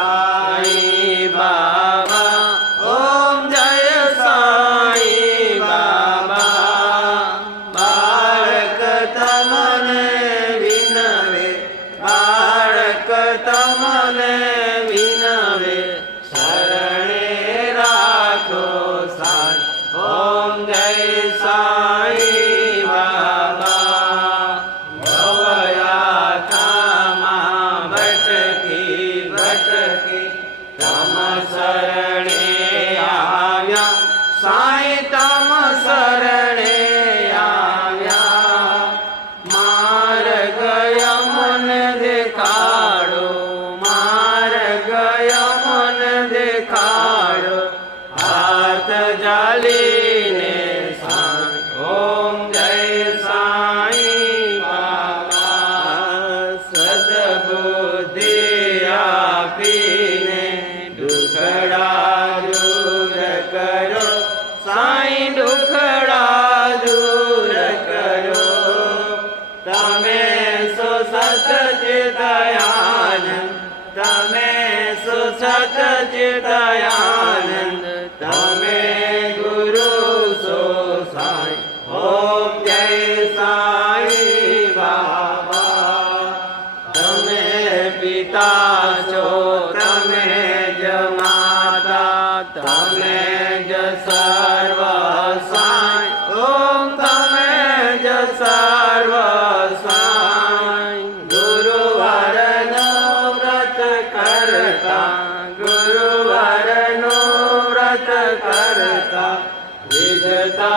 साई बाबा ओम जय साई बाबा बाळक तमने विनवे बाळक तमने विनवे शरणे राखो साई ओम जय साई बाबा भवयात्मा भटकी भटकी तम शरणे आव्या साई तम शरणे आव्या मार्ग यमन देखाडो मार्ग यमन देखाडो हाथ जालीने साई ओम जय साई बाबा सद्बुद्धि आपीने दुखड़ा दूर करो साई दुखड़ा दूर करो तमे सो सच्चिदानंद तमे सो सच्चिदानंद तमे गुरु सो साई ओम जय साई बाबा तमे पिता छो तमे ज माता तमे ज सर्व साई ओम तमे ज सर्व साई गुरुवार नो व्रत करता गुरुवार नो व्रत करता विजता